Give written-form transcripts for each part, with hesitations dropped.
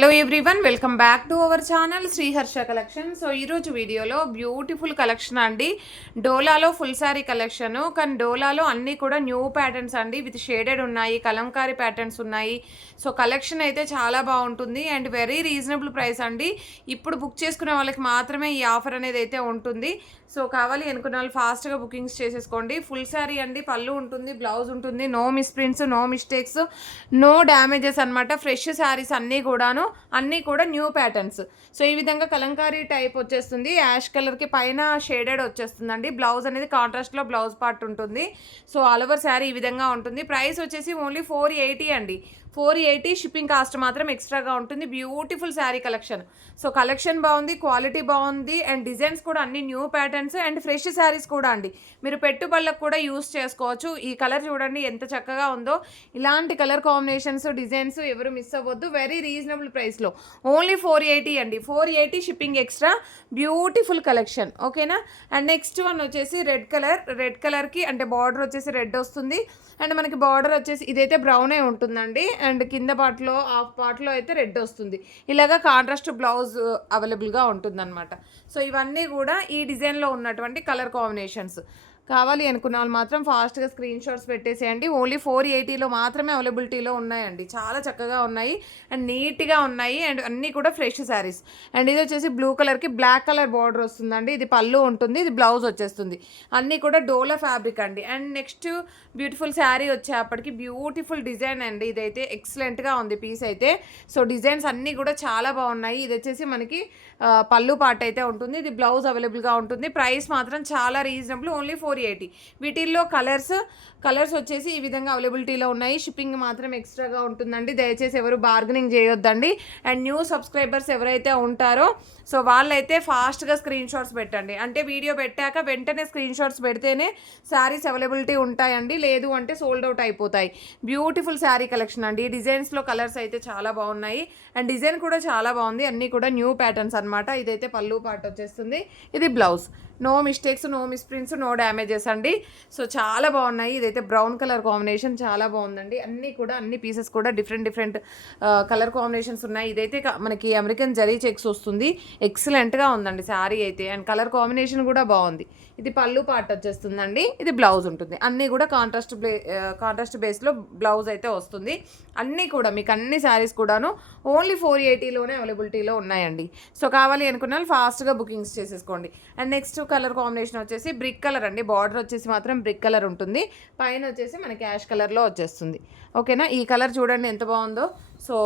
Hello everyone, welcome back to our channel Sriharsha collection. So ఈరోజు వీడియోలో beautiful collection అండి. డోలాలో full sari collection, కానీ డోలాలో అన్నీ కూడా న్యూ ప్యాటర్న్స్ అండి. విత్ షేడెడ్ ఉన్నాయి, కలంకారీ ప్యాటర్న్స్ ఉన్నాయి. సో కలెక్షన్ అయితే చాలా బాగుంటుంది అండ్ వెరీ రీజనబుల్ ప్రైస్ అండి. ఇప్పుడు బుక్ చేసుకునే వాళ్ళకి మాత్రమే ఈ ఆఫర్ అనేది అయితే ఉంటుంది. సో కావాలి అనుకున్న వాళ్ళు ఫాస్ట్గా బుకింగ్స్ చేసేసుకోండి. ఫుల్ శారీ అండి, పళ్ళు ఉంటుంది, బ్లౌజ్ ఉంటుంది, no misprints, no mistakes, no damages అనమాట. ఫ్రెష్ శారీస్ అన్నీ కూడా న్యూ ప్యాటర్న్స్. సో ఈ విధంగా కలంకారీ టైప్ వచ్చేస్తుంది. యాష్ కలర్కి పైన షేడెడ్ వచ్చేస్తుందండి. బ్లౌజ్ అనేది కాంట్రాస్ట్లో బ్లౌజ్ పార్ట్ ఉంటుంది. సో ఆల్ ఓవర్ శారీ ఈ విధంగా ఉంటుంది. ప్రైస్ వచ్చేసి ఓన్లీ 480 అండి. 480 షిప్పింగ్ కాస్ట్ మాత్రం ఎక్స్ట్రాగా ఉంటుంది. Beautiful sari collection. So collection బాగుంది, క్వాలిటీ బాగుంది అండ్ డిజైన్స్ కూడా అన్ని new patterns and fresh saris కూడా అండి. మీరు పెట్టుబడులకు కూడా యూస్ చేసుకోవచ్చు. ఈ కలర్ చూడండి ఎంత చక్కగా ఉందో. ఇలాంటి కలర్ కాంబినేషన్స్, డిజైన్స్ ఎవరు మిస్ అవ్వద్దు. వెరీ రీజనబుల్ ప్రైస్లో ఓన్లీ 480 అండి. 480 షిప్పింగ్ ఎక్స్ట్రా. బ్యూటిఫుల్ కలెక్షన్, ఓకేనా. అండ్ నెక్స్ట్ వన్ వచ్చేసి రెడ్ కలర్కి అంటే బార్డర్ వచ్చేసి రెడ్ వస్తుంది అండ్ మనకి బార్డర్ వచ్చేసి ఇదైతే బ్రౌనే ఉంటుందండి. అండ్ కింద పార్ట్లో హాఫ్ పార్ట్లో అయితే రెడ్ వస్తుంది. ఇలాగా కాంట్రాస్ట్ బ్లౌజ్ అవైలబుల్గా ఉంటుందన్నమాట. సో ఇవన్నీ కూడా ఈ డిజైన్లో ఉన్నటువంటి కలర్ కాంబినేషన్స్. కావాలి అనుకున్న వాళ్ళు మాత్రం ఫాస్ట్గా స్క్రీన్ షాట్స్ పెట్టేసేయండి. ఓన్లీ 480లో మాత్రమే అవైలబిలిటీలో ఉన్నాయండి. చాలా చక్కగా ఉన్నాయి అండ్ నీట్గా ఉన్నాయి అండ్ అన్నీ కూడా ఫ్రెష్ శారీస్. అండ్ ఇది వచ్చేసి బ్లూ కలర్కి బ్లాక్ కలర్ బార్డర్ వస్తుందండి. ఇది పళ్ళు ఉంటుంది, ఇది బ్లౌజ్ వచ్చేస్తుంది. అన్నీ కూడా డోలా ఫ్యాబ్రిక్ అండి. అండ్ నెక్స్ట్ బ్యూటిఫుల్ శారీ వచ్చేప్పటికి బ్యూటిఫుల్ డిజైన్ అండి. ఇదైతే ఎక్సలెంట్గా ఉంది పీస్ అయితే. సో డిజైన్స్ అన్నీ కూడా చాలా బాగున్నాయి. ఇది వచ్చేసి మనకి పళ్ళు పార్ట్ అయితే ఉంటుంది, ఇది బ్లౌజ్ అవైలబుల్గా ఉంటుంది. ప్రైస్ మాత్రం చాలా రీజనబుల్, ఓన్లీ 480. వీటిల్లో కలర్స్ వచ్చేసి ఈ విధంగా అవైలబిలిటీలో ఉన్నాయి. షిప్పింగ్ మాత్రం ఎక్స్ట్రాగా ఉంటుందండి. దయచేసి ఎవరు బార్గెనింగ్ చేయొద్దండి. అండ్ న్యూ సబ్స్క్రైబర్స్ ఎవరైతే ఉంటారో సో వాళ్ళైతే ఫాస్ట్గా స్క్రీన్ షాట్స్ పెట్టండి. అంటే వీడియో పెట్టాక వెంటనే స్క్రీన్ షాట్స్ పెడితేనే శారీస్ అవైలబిలిటీ ఉంటాయండి, లేదు అంటే సోల్డ్ అవుట్ అయిపోతాయి. బ్యూటిఫుల్ శారీ కలెక్షన్ అండి. ఈ డిజైన్స్లో కలర్స్ అయితే చాలా బాగున్నాయి అండ్ డిజైన్ కూడా చాలా బాగుంది. అన్నీ కూడా న్యూ ప్యాటర్న్స్ అనమాట. ఇదైతే పళ్ళు పార్ట్ వచ్చేస్తుంది, ఇది blouse. No mistakes, no misprints, no damages అండి. సో చాలా బాగున్నాయి. ఇదైతే బ్రౌన్ కలర్ కాంబినేషన్ చాలా బాగుందండి. అన్ని పీసెస్ కూడా డిఫరెంట్ కలర్ కాంబినేషన్స్ ఉన్నాయి. ఇదైతే మనకి అమెరికన్ జరీ చెక్స్ వస్తుంది. ఎక్సలెంట్గా ఉందండి శారీ అయితే. అండ్ కలర్ కాంబినేషన్ కూడా బాగుంది. ఇది పళ్ళు పార్ట్ వచ్చేస్తుందండి, ఇది బ్లౌజ్ ఉంటుంది. అన్నీ కూడా కాంట్రాస్ట్ బేస్లో బ్లౌజ్ అయితే వస్తుంది. అన్నీ కూడా మీకు అన్ని శారీస్ కూడాను ఓన్లీ 480లోనే అవైలబిలిటీలో ఉన్నాయండి. సో కావాలి అనుకున్న వాళ్ళు ఫాస్ట్గా బుకింగ్స్ చేసేసుకోండి. అండ్ నెక్స్ట్ కలర్ కాంబినేషన్ వచ్చేసి బ్రిక్ కలర్ అండి. బార్డర్ వచ్చేసి మాత్రం బ్రిక్ కలర్ ఉంటుంది, పైన వచ్చేసి మనకి యాష్ కలర్లో వచ్చేస్తుంది, ఓకేనా. ఈ కలర్ చూడండి ఎంత బాగుందో. సో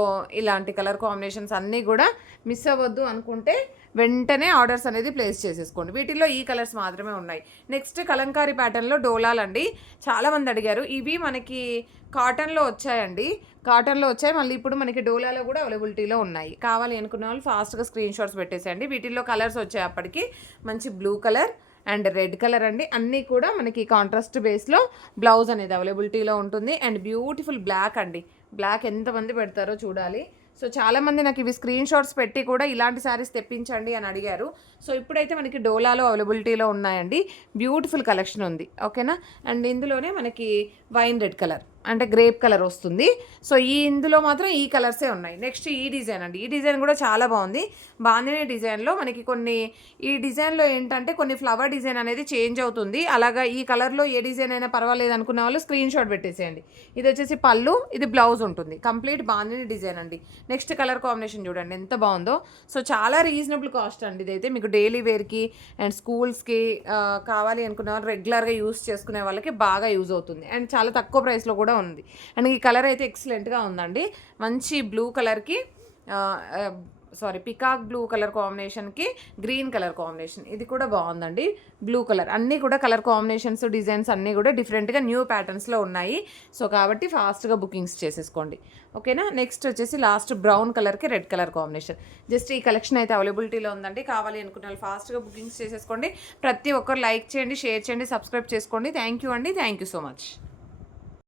ఇలాంటి కలర్ కాంబినేషన్స్ అన్నీ కూడా మిస్ అవ్వద్దు అనుకుంటే వెంటనే ఆర్డర్స్ అనేది ప్లేస్ చేసేసుకోండి. వీటిల్లో ఈ కలర్స్ మాత్రమే ఉన్నాయి. నెక్స్ట్ కలంకారీ ప్యాటర్న్లో డోలాలండి. చాలామంది అడిగారు. ఇవి మనకి కాటన్లో వచ్చాయండి, మళ్ళీ ఇప్పుడు మనకి డోలాలో కూడా అవైలబిలిటీలో ఉన్నాయి. కావాలి అనుకున్న వాళ్ళు ఫాస్ట్గా స్క్రీన్ షాట్స్ పెట్టేసేయండి. వీటిల్లో కలర్స్ వచ్చేప్పటికి మంచి blue colour and red colour అండి. అన్నీ కూడా మనకి కాంట్రాస్ట్ బేస్లో బ్లౌజ్ అనేది అవైలబిలిటీలో ఉంటుంది. అండ్ బ్యూటిఫుల్ బ్లాక్ అండి. బ్లాక్ ఎంతమంది పెడతారో చూడాలి. సో చాలామంది నాకు ఇవి స్క్రీన్ షాట్స్ పెట్టి కూడా ఇలాంటి శారీస్ తెప్పించండి అని అడిగారు. సో ఇప్పుడైతే మనకి డోలాలో అవైలబిలిటీలో ఉన్నాయండి. బ్యూటిఫుల్ కలెక్షన్ ఉంది, ఓకేనా. అండ్ ఇందులోనే మనకి వైన్ రెడ్ కలర్ అంటే గ్రేప్ కలర్ వస్తుంది. సో ఇందులో మాత్రం ఈ కలర్సే ఉన్నాయి. నెక్స్ట్ ఈ డిజైన్ అండి. ఈ డిజైన్ కూడా చాలా బాగుంది. బాందిని డిజైన్లో మనకి ఈ డిజైన్లో ఏంటంటే కొన్ని ఫ్లవర్ డిజైన్ అనేది చేంజ్ అవుతుంది. అలాగా ఈ కలర్లో ఏ డిజైన్ అయినా పర్వాలేదు అనుకున్న వాళ్ళు స్క్రీన్ షాట్ పెట్టేసేయండి. ఇది వచ్చేసి పళ్ళు, ఇది బ్లౌజ్ ఉంటుంది. కంప్లీట్ బాందిని డిజైన్ అండి. నెక్స్ట్ కలర్ కాంబినేషన్ చూడండి ఎంత బాగుందో. సో చాలా రీజనబుల్ కాస్ట్ అండి. ఇదైతే మీకు డైలీ వేర్కి అండ్ స్కూల్స్కి కావాలి అనుకున్న వాళ్ళు రెగ్యులర్గా యూస్ చేసుకునే వాళ్ళకి బాగా యూజ్ అవుతుంది. అండ్ చాలా తక్కువ ప్రైస్లో కూడా ఉంది. అండ్ ఈ కలర్ అయితే ఎక్సలెంట్గా ఉందండి. మంచి బ్లూ కలర్కి పికాక్ బ్లూ కలర్ కాంబినేషన్కి గ్రీన్ కలర్ కాంబినేషన్, ఇది కూడా బాగుందండి. బ్లూ కలర్ అన్నీ కూడా కలర్ కాంబినేషన్స్, డిజైన్స్ అన్నీ కూడా డిఫరెంట్గా న్యూ ప్యాటర్న్స్లో ఉన్నాయి. సో కాబట్టి ఫాస్ట్గా బుకింగ్స్ చేసేసుకోండి, ఓకేనా. నెక్స్ట్ వచ్చేసి లాస్ట్ బ్రౌన్ కలర్కి రెడ్ కలర్ కాంబినేషన్. జస్ట్ ఈ కలెక్షన్ అయితే అవైలబిలిటీలో ఉందండి. కావాలి అనుకున్న వాళ్ళు ఫాస్ట్గా బుకింగ్స్ చేసేసుకోండి. ప్రతి ఒక్కరు లైక్ చేయండి, షేర్ చేయండి, సబ్స్క్రైబ్ చేసుకోండి. థ్యాంక్ యూ అండి. Thank you so much.